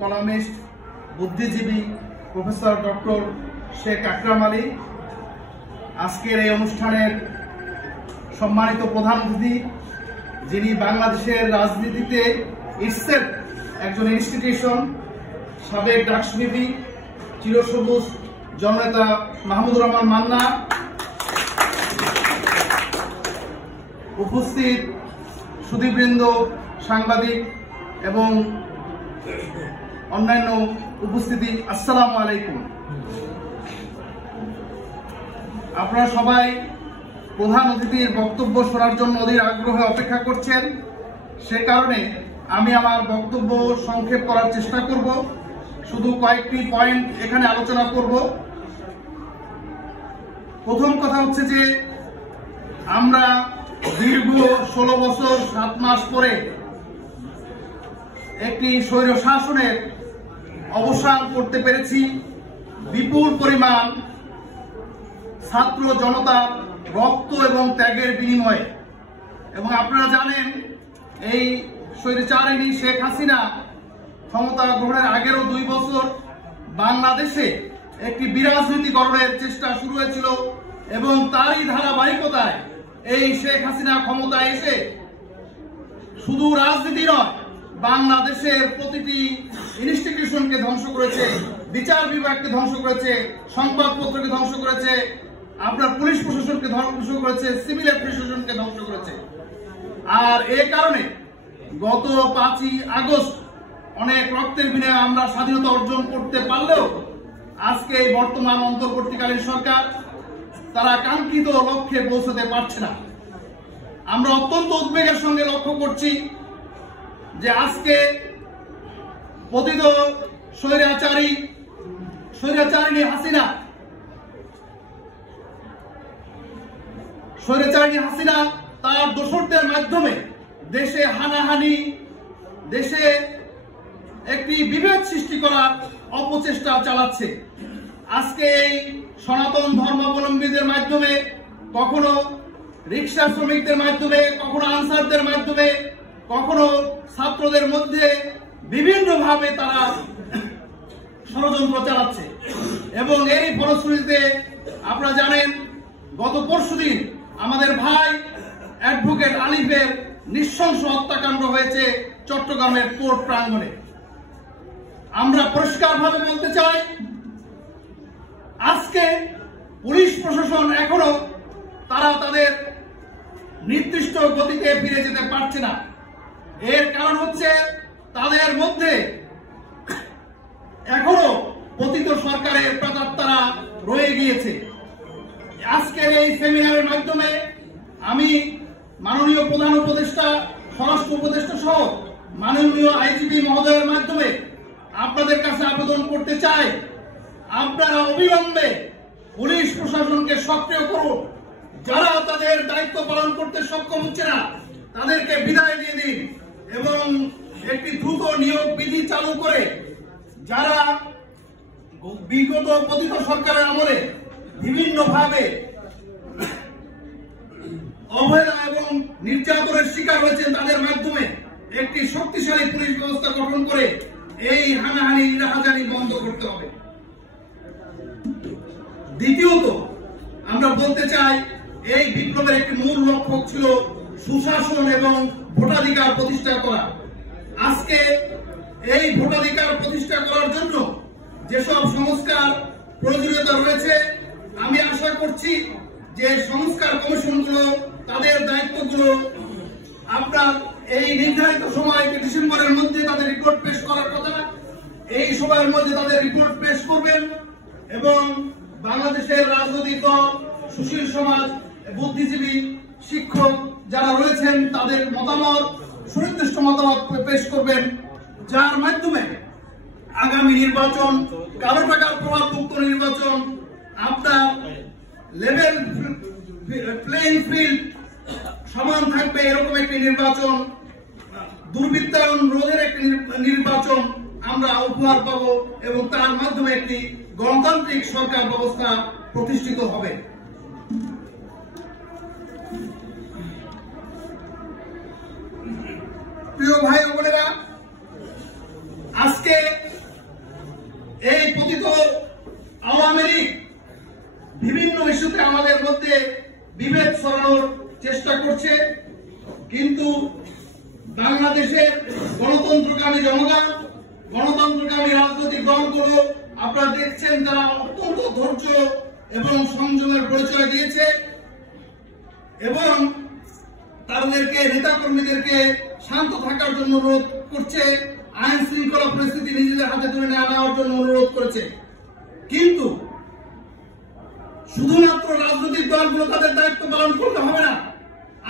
Columnist বুদ্ধিজীবী professor doctor Sheikh আকরাম আলী আজকের এই অনুষ্ঠানের সম্মানিত প্রধান অতিথি, যিনি বাংলাদেশের রাজনীতিতে ইটসেলফ একজন ইনস্টিটিউশন, সাবেক ডাকসুবিবি, চিরসবুজ জননেতা মাহমুদুর রহমান মান্না, উপস্থিত সুধীবৃন্দ, সাংবাদিক এবং অন্যান্য উপস্থিতি, আসসালামু আলাইকুম। আপনারা সবাই প্রধান অতিথির বক্তব্য শোনার জন্য অধীর আগ্রহে অপেক্ষা করছেন। সে কারণে আমি আমার বক্তব্য সংক্ষেপ করার চেষ্টা করব। শুধু কয়েকটি পয়েন্ট এখানে আলোচনা করব। প্রথম কথা হচ্ছে যে আমরা দীর্ঘ 16 বছর 7 মাস পরে একটি স্বৈর শাসনের অবসান করতে পেরেছি বিপুল পরিমাণ ছাত্র জনতার রক্ত এবং ত্যাগের বিনিময়ে। এবং আপনারা জানেন, এই স্বৈরাচারিণী শেখ হাসিনা ক্ষমতা গ্রহণের আগেরও 2 বছর বাংলাদেশে একটি বিরাজনীতিকরণের চেষ্টা শুরু হয়েছিল এবং তারই ধারাবাহিকতায় এই শেখ হাসিনা ক্ষমতায় এসে শুধু রাজনীতি নয়, বাংলাদেশের প্রতিটি ইনস্টিটিউশনকে ধ্বংস করেছে, বিচার বিভাগকে ধ্বংস করেছে, সংবাদপত্রকে ধ্বংস করেছে, আপনার পুলিশ প্রশাসনকে ধ্বংস করেছে, সিভিল প্রশাসনকে ধ্বংস করেছে। আর এ কারণে গত 5ই আগস্ট অনেক রক্তের বিনিময়ে আমরা স্বাধীনতা অর্জন করতে পারলেও আজকে এই বর্তমান অন্তর্বর্তীকালীন সরকার তারা কাঙ্ক্ষিত লক্ষ্যে পৌঁছতে পারছে না। আমরা অত্যন্ত উদ্বেগের সঙ্গে লক্ষ্য করছি যে আজকে পতিত স্বৈরাচারিণী হাসিনা তার দোসরদের মাধ্যমে দেশে হানাহানি, দেশে একটি বিভেদ সৃষ্টি করার অপচেষ্টা চালাচ্ছে। আজকে এই সনাতন ধর্মাবলম্বীদের মাধ্যমে, কখনো রিক্সা শ্রমিকদের মাধ্যমে, কখনো আনসারদের মাধ্যমে, কখনো ছাত্রদের মধ্যে বিভিন্নভাবে তারা ষড়যন্ত্র চালাচ্ছে। এবং এই ফলশ্রুতিতে আপনারা জানেন, গত পরশুদিন আমাদের ভাই অ্যাডভোকেট আলিফের নৃশংস হত্যাকাণ্ড হয়েছে চট্টগ্রামের কোর্ট প্রাঙ্গণে। আমরা পরিষ্কারভাবে বলতে চাই, আজকে পুলিশ প্রশাসন এখনো তারা তাদের নির্দিষ্ট গতিতে ফিরে যেতে পারছে না। এর কারণ হচ্ছে তাদের মধ্যে এখনো পতিত সরকারের প্রেতাত্মারা রয়ে গিয়েছে। আজকের এই সেমিনারের মাধ্যমে আমি মাননীয় প্রধান উপদেষ্টা, স্বরাষ্ট্র উপদেষ্টা সহ মাননীয় আইজিপি মহোদয়ের মাধ্যমে আপনাদের কাছে আবেদন করতে চাই, আপনারা অবিলম্বে পুলিশ প্রশাসনকে সক্রিয় করুন। যারা তাদের দায়িত্ব পালন করতে সক্ষম হচ্ছে না তাদেরকে বিদায় দিয়ে দিন এবং একটি দ্রুত নিয়োগ বিধি চালু করে যারা বিগত পতিত সরকারের আমলে বিভিন্নভাবে অবহেলা এবং নির্যাতনের শিকার হয়েছে তাদের মাধ্যমে একটি শক্তিশালী পুলিশ ব্যবস্থা গঠন করে এই হানাহানি রাহাজানি বন্ধ করতে হবে। দ্বিতীয়ত, আমরা বলতে চাই, এই বিপ্লবের একটি মূল লক্ষ্য ছিল সুশাসন এবং ভোটাধিকার প্রতিষ্ঠা করা। আজকে এই ভোটাধিকার প্রতিষ্ঠা করার জন্য যেসব সংস্কার প্রয়োজনীয়তা রয়েছে, আমি আশা করছি যে সংস্কার কমিশনগুলো তাদের দায়িত্বগুলো আপনার এই নির্ধারিত সময় ডিসেম্বরের মধ্যে তাদের রিপোর্ট পেশ করার কথা, এই সময়ের মধ্যে তাদের রিপোর্ট পেশ করবেন এবং বাংলাদেশের রাজনৈতিক দল, সুশীল সমাজ, বুদ্ধিজীবী, শিক্ষক যারা রয়েছেন তাদের মতামত, সুনির্দিষ্ট মতামত পেশ করবেন, যার মাধ্যমে আগামী নির্বাচন কালো টাকার প্রভাবমুক্ত নির্বাচন, আপনার লেভেল প্লেইং ফিল্ড সমান থাকবে এরকম একটি নির্বাচন, দুর্বৃত্তায়ন রোধের একটি নির্বাচন আমরা উপহার পাব এবং তার মাধ্যমে একটি গণতান্ত্রিক সরকার ব্যবস্থা প্রতিষ্ঠিত হবে। প্রিয় ভাই ও বোনেরা, আজকে এই পতিত আওয়ামী লীগ বিভিন্ন ইস্যুতে আমাদের মধ্যে বিভেদ ছড়ানোর চেষ্টা করছে, কিন্তু বাংলাদেশের গণতন্ত্রকামী জনগণ, গণতন্ত্রকামী রাজনৈতিক দলগুলো আপনারা দেখছেন তারা অত্যন্ত ধৈর্য এবং সংযমের পরিচয় দিয়েছে এবং তাদেরকে নেতাকর্মীদেরকে শান্ত থাকার জন্য অনুরোধ করছে, আইন শৃঙ্খলা পরিস্থিতি নিজেদের হাতে তুলে নেওয়ার জন্য অনুরোধ করেছে। কিন্তু শুধুমাত্র রাজনৈতিক দলগুলো তাদের দায়িত্ব পালন করতে হবে না,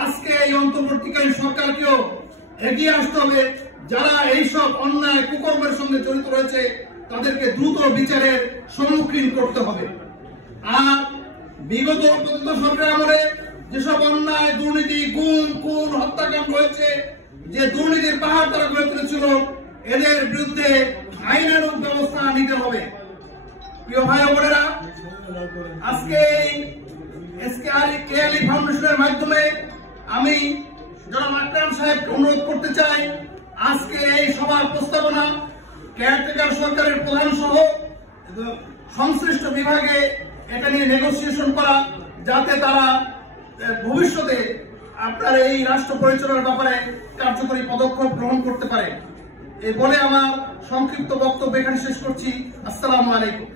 আজকে এই অন্তর্বর্তীকালীন সরকারকেও এগিয়ে আসতে হবে। যারা এইসব অন্যায় কুকর্মের সঙ্গে জড়িত রয়েছে তাদেরকে দ্রুত বিচারের সম্মুখীন করতে হবে। আর বিগত সরকার আমলে যেসব অন্যায়, দুর্নীতি, গুম, খুন, হত্যাকাণ্ড হয়েছে, যে দুর্নীতির পাহাড় তারা গড়ে তুলেছিল, এদের বিরুদ্ধে আইনানুগ ব্যবস্থা নিতে হবে। প্রিয় ভাই বোনেরা, আজকে এসকেআরই ফাউন্ডেশনের মাধ্যমে আমি জনাব আকরাম সাহেবকে অনুরোধ করতে চাই, আজকে এই সভার প্রস্তাবনা কেয়ারটেকার সরকারের প্রধান সহ সংশ্লিষ্ট বিভাগে এটা নিয়ে নেগোসিয়েশন করা, যাতে তারা ভবিষ্যতে আপনার এই রাষ্ট্র পরিচালনার ব্যাপারে কার্যকরী পদক্ষেপ গ্রহণ করতে পারে। এই বলে আমার সংক্ষিপ্ত বক্তব্য এখানে শেষ করছি। আসসালামু আলাইকুম।